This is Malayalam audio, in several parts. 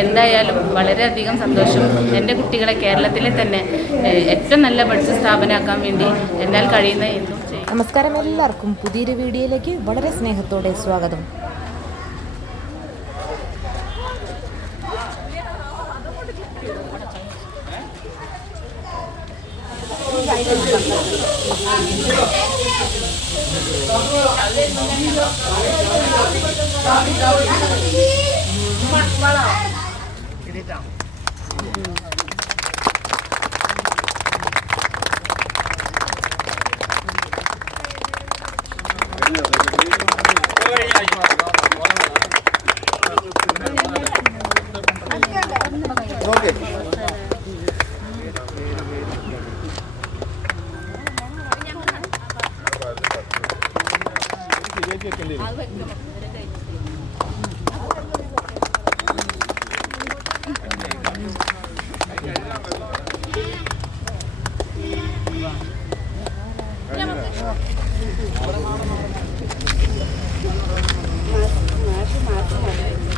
എന്തായാലും വളരെയധികം സന്തോഷം. എന്റെ കുട്ടികളെ കേരളത്തിലെ തന്നെ ഏറ്റവും നല്ല പഠിച്ച സ്ഥാപനമാക്കാൻ വേണ്ടി എന്നാൽ കഴിയുന്ന എന്തും ചെയ്യും. നമസ്കാരം എല്ലാവർക്കും. പുതിയൊരു വീഡിയോയിലേക്ക് വളരെ സ്നേഹത്തോടെ സ്വാഗതം. Thank ശരിക്കും れた、Okay.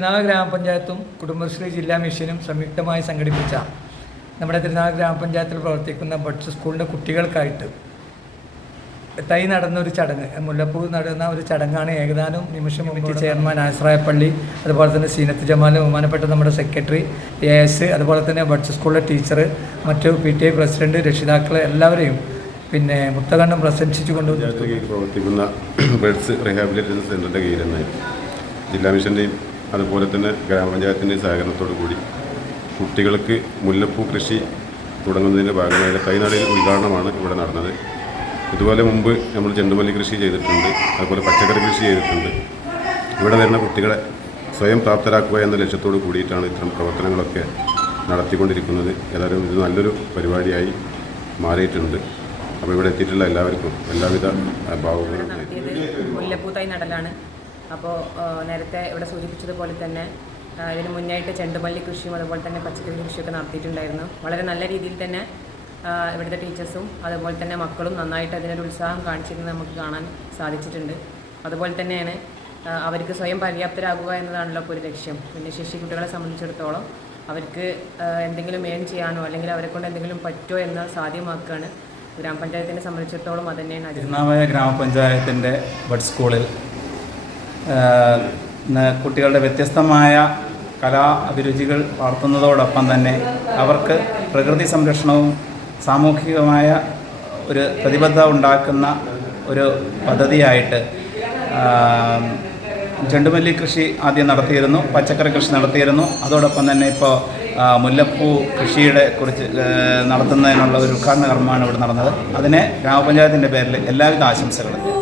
തിരുനാൾ ഗ്രാമപഞ്ചായത്തും കുടുംബശ്രീ ജില്ലാ മിഷനും സംയുക്തമായി സംഘടിപ്പിച്ച നമ്മുടെ തിരുനാൾ ഗ്രാമപഞ്ചായത്തിൽ പ്രവർത്തിക്കുന്ന ബഡ്സ് സ്കൂളിന്റെ കുട്ടികൾക്കായിട്ട് തൈ നടന്ന ഒരു ചടങ്ങ്. മുല്ലപ്പൂ നടന്ന ഒരു ചടങ്ങാണ് ഏകദാനം. നിമിഷം മുമ്പ് ചെയർമാൻ ആശ്രായപ്പള്ളി അതുപോലെ തന്നെ സീനത്ത് ജമാൽ ബഹുമാനപ്പെട്ട നമ്മുടെ സെക്രട്ടറി എ എസ് അതുപോലെ തന്നെ ബഡ്സ് സ്കൂളിലെ ടീച്ചർ മറ്റു പി ടി ഐ പ്രസിഡന്റ് രക്ഷിതാക്കൾ എല്ലാവരെയും പിന്നെ മുത്തകണ്ഠം പ്രശംസിച്ചുകൊണ്ട് പ്രവർത്തിക്കുന്ന ബഡ്സ് റീഹാബിലിറ്റേഷൻ സെന്ററിന്റെ കീഴിൽ നിന്ന് ജില്ലാ മിഷന്റെയും അതുപോലെ തന്നെ ഗ്രാമപഞ്ചായത്തിന്റെ സഹകരണത്തോടു കൂടി കുട്ടികൾക്ക് മുല്ലപ്പൂ കൃഷി തുടങ്ങുന്നതിന്റെ ഭാഗമായ കൈനടയിൽ ഉദ്ഘാടനമാണ് ഇവിടെ നടന്നത്. ഇതുപോലെ മുമ്പ് നമ്മൾ ചെണ്ടുമല്ലി കൃഷി ചെയ്തിട്ടുണ്ട് അതുപോലെ പച്ചക്കറി കൃഷി ചെയ്തിട്ടുണ്ട്. ഇവിടെ വരുന്ന കുട്ടികളെ സ്വയം പ്രാപ്തരാക്കുക എന്ന ലക്ഷ്യത്തോട് കൂടിയിട്ടാണ് ഇത്തരം പ്രവർത്തനങ്ങളൊക്കെ നടത്തിക്കൊണ്ടിരിക്കുന്നത്. ഏതായാലും ഇത് നല്ലൊരു പരിപാടിയായി മാറിയിട്ടുണ്ട്. അപ്പോൾ ഇവിടെ എത്തിയിട്ടുള്ള എല്ലാവർക്കും എല്ലാവിധ ഭാവങ്ങളും നടത്തിയത് നടലാണ്. അപ്പോൾ നേരത്തെ ഇവിടെ സൂചിപ്പിച്ചതുപോലെ തന്നെ ഇതിന് മുന്നായിട്ട് ചെണ്ടുമല്ലി കൃഷിയും അതുപോലെ തന്നെ പച്ചക്കറി കൃഷിയൊക്കെ നടത്തിയിട്ടുണ്ടായിരുന്നു. വളരെ നല്ല രീതിയിൽ തന്നെ ഇവിടുത്തെ ടീച്ചേഴ്സും അതുപോലെ തന്നെ മക്കളും നന്നായിട്ട് അതിനൊരു ഉത്സാഹം കാണിച്ചിരുന്നത് നമുക്ക് കാണാൻ സാധിച്ചിട്ടുണ്ട്. അതുപോലെ തന്നെയാണ് അവർക്ക് സ്വയം പര്യാപ്തരാകുക എന്നതാണല്ലോ ഇപ്പോൾ ഒരു ലക്ഷ്യം. പിന്നെ ശിശു കുട്ടികളെ സംബന്ധിച്ചിടത്തോളം അവർക്ക് എന്തെങ്കിലും ഏൺ ചെയ്യാനോ അല്ലെങ്കിൽ അവരെ കൊണ്ട് എന്തെങ്കിലും പറ്റുമോ എന്ന് സാധ്യമാക്കുകയാണ് ഗ്രാമപഞ്ചായത്തിനെ സംബന്ധിച്ചിടത്തോളം അത് തന്നെയാണ്. ഗ്രാമപഞ്ചായത്തിന്റെ ബഡ് സ്കൂളിൽ കുട്ടികളുടെ വ്യത്യസ്തമായ കലാ അഭിരുചികൾ വളർത്തുന്നതോടൊപ്പം തന്നെ അവർക്ക് പ്രകൃതി സംരക്ഷണവും സാമൂഹികമായ ഒരു പ്രതിബദ്ധത ഉണ്ടാക്കുന്ന ഒരു പദ്ധതിയായിട്ട് ചെണ്ടുമല്ലി കൃഷി ആദ്യം നടത്തിയിരുന്നു പച്ചക്കറി കൃഷി നടത്തിയിരുന്നു. അതോടൊപ്പം തന്നെ ഇപ്പോൾ മുല്ലപ്പൂ കൃഷിയുടെ കുറിച്ച് നടത്തുന്നതിനുള്ള ഒരു ഉദ്ഘാടന കർമ്മമാണ് ഇവിടെ നടന്നത്. അതിനെ ഗ്രാമപഞ്ചായത്തിന്റെ പേരിൽ എല്ലാവിധ ആശംസകളും.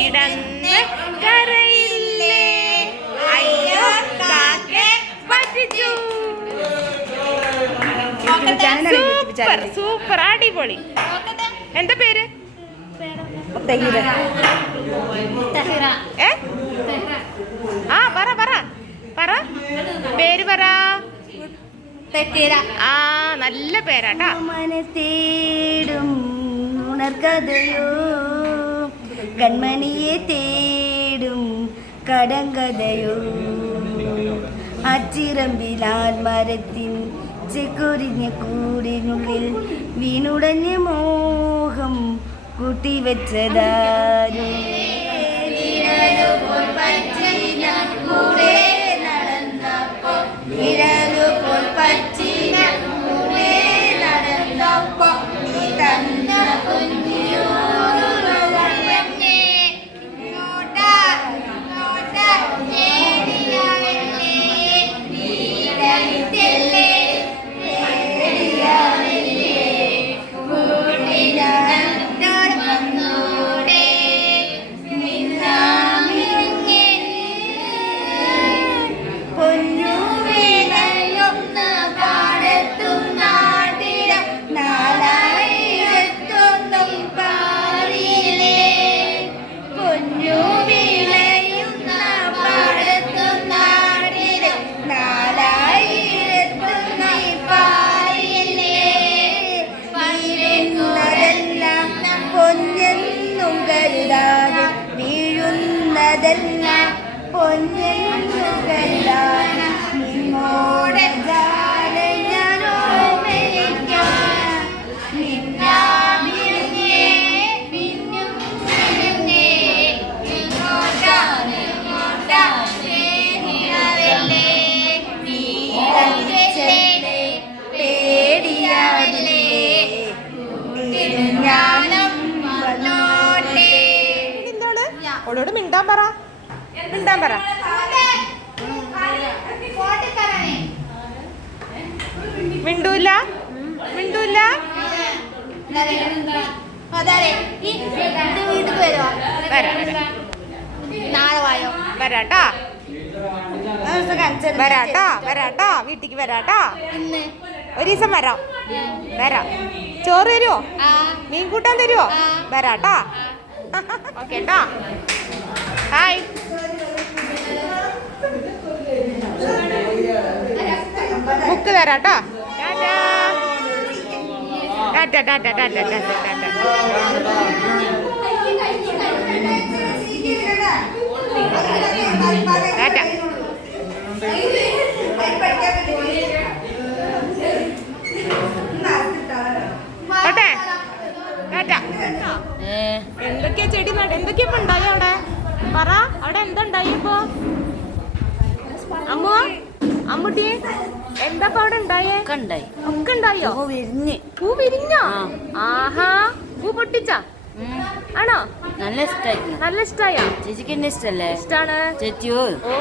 കിടന്ന് കരയില്ലേ? അയ്യോ കാക്കെ പറ്റിച്ചു സൂപ്പർ സൂപ്പർ അടിപൊളി. എന്താ പേര്? ഏ? ആ പറ പറ. പറ. പേര് പറ. ആ നല്ല പേരാട്ടാ. മനസ്സേടും ഉണർകഥയോ? കൺമണിയെ തേടും കടങ്കഥയോ. അച്ചിറമ്പിലാൽ മരത്തിൻ ചെക്കൊരിഞ്ഞ കൂടിനുള്ളിൽ വീണുടഞ്ഞ മോഹം കൂട്ടിവെച്ചതാരോ. കൂടെ നടന്നപ്പോൾ Amen. വർത്താനം പറ. മിണ്ടൂല. മിണ്ടൂല. വരാട്ടാ. വരാട്ടാ വരാട്ടാ. വീട്ടിക്ക് വരാട്ടാ. ഒരു ദിവസം വരാം. വരാം. ചോറ് തരുമോ മീൻ കൂട്ടാൻ തരുമോ വരാട്ടാ. ഓക്കെ ട്ടാ ഹായ്. ബുക്ക് തരാം കേട്ടോ tata tata tata tata tata tata. എന്തൊക്കെയാ ചെടി എന്തൊക്കെയാ ഇപ്പൊ ഉണ്ടായി അവിടെ? പറ. അവിടെ എന്താ അമ്മുട്ടി എന്താ പാടെ അവിടെ ഉണ്ടായേ? ഉണ്ടായി. ഒക്കെ ഉണ്ടായോ? വിരിഞ്ഞ്. പൂ വിരിഞ്ഞോ? ആഹാ പൂ പൊട്ടിച്ചാ? ആണോ? നല്ല ഇഷ്ടായി നല്ല ഇഷ്ടായോ? ചേച്ചിക്ക് എന്നെ ഇഷ്ടല്ലേ? ഇഷ്ടാണ്. ചേച്ചിയോ? ഓ.